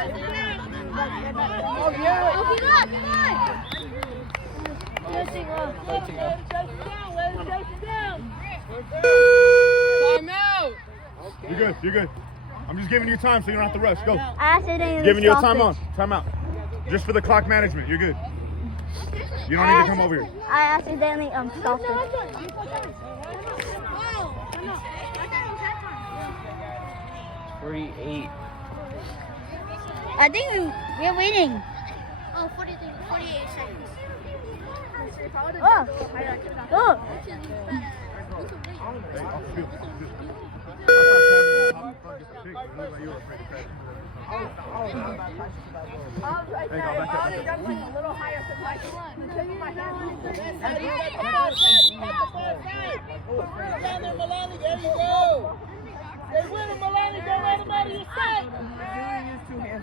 Oh, yeah. Time out. You're good. I'm just giving you time so you don't have to rush. Go. I accidentally Giving you a stopped time out. Just for the clock management. You're good. You don't need to come over here. I accidentally stopped it. 48. I think we're winning. Oh, 48 seconds. Oh. Oh. Hey, off the field.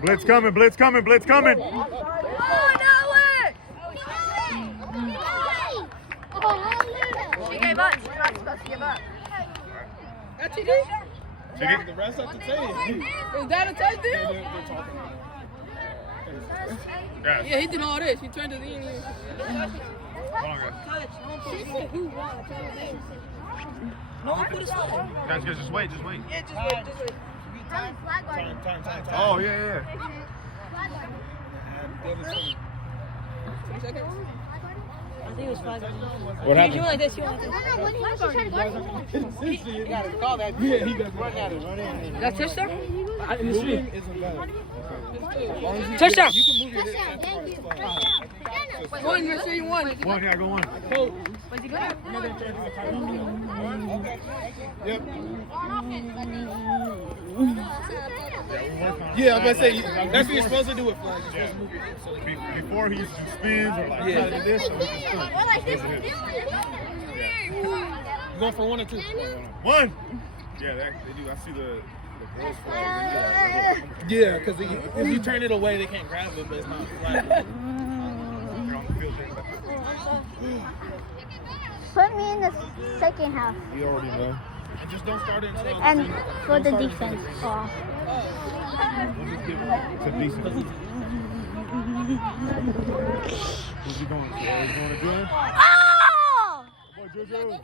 Blitz coming. She gave up. She's not supposed to give up. That's TD? TD? The rest of the team. Is that a touchdown? They're talking. Yeah, he did all this. He turned to the end. Hold on, guys. No one put his flag. Guys, just wait. Yeah, just wait. Time. Oh, yeah. 20 seconds. I think it was 5. What happened? You like this, you like this. You gotta call that. Yeah, he goes run at it. That's touchdown? In the street. Isn't bad. Touchdown. You can move your Touchdown, thank you. One, you're saying one. One, yeah, go one. Was he good? Yep. Yeah, I'm gonna say that's what you're supposed to do with flags. You're supposed to move your hips so they can- Before he spins or like Yeah. this, so he can spin. Or like this. You going for 1 or 2? One. Yeah, they do. I see the girls flag. Yeah, because if you turn it away, they can't grab it, but it's not flag. They're on the field. Put me in the second half. We already know. And just don't start it until And for the defense. Oh. It's a decent. Who's he going for? He's going to Jordan? Oh! Boy, Juju.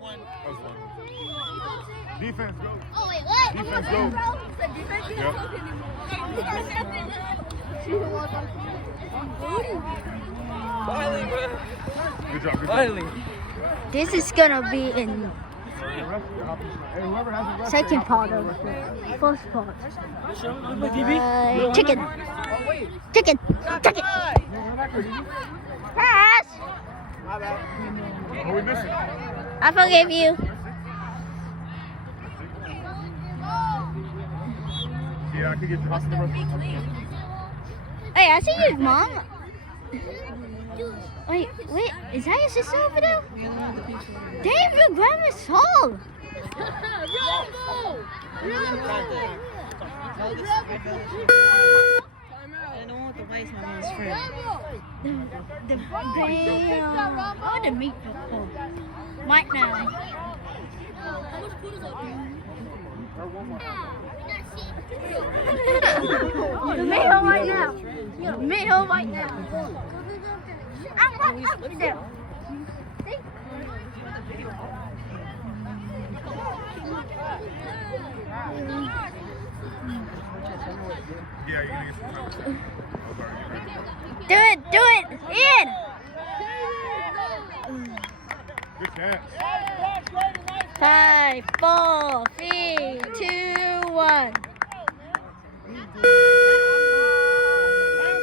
one. That was fun. Defense, go. Oh, wait, what? Defense, go. Yep. Finally, bro. Good job. Finally. This is gonna be in Hey, whoever has the rest, second part of the first part. Chicken. Pass. What are we missing? I forgive you. Yeah, I could get the rest of the Hey, I see your mom. Wait, is that your sister over there? Damn, your grandma's tall. I don't want the vice my mom's friend. Damn. I want to meet the Right now. Meet her right now. Meet her right now. Up there. Yeah, you're gonna get some time. Do it, Ian. Good catch. 5, 4, 3, 2,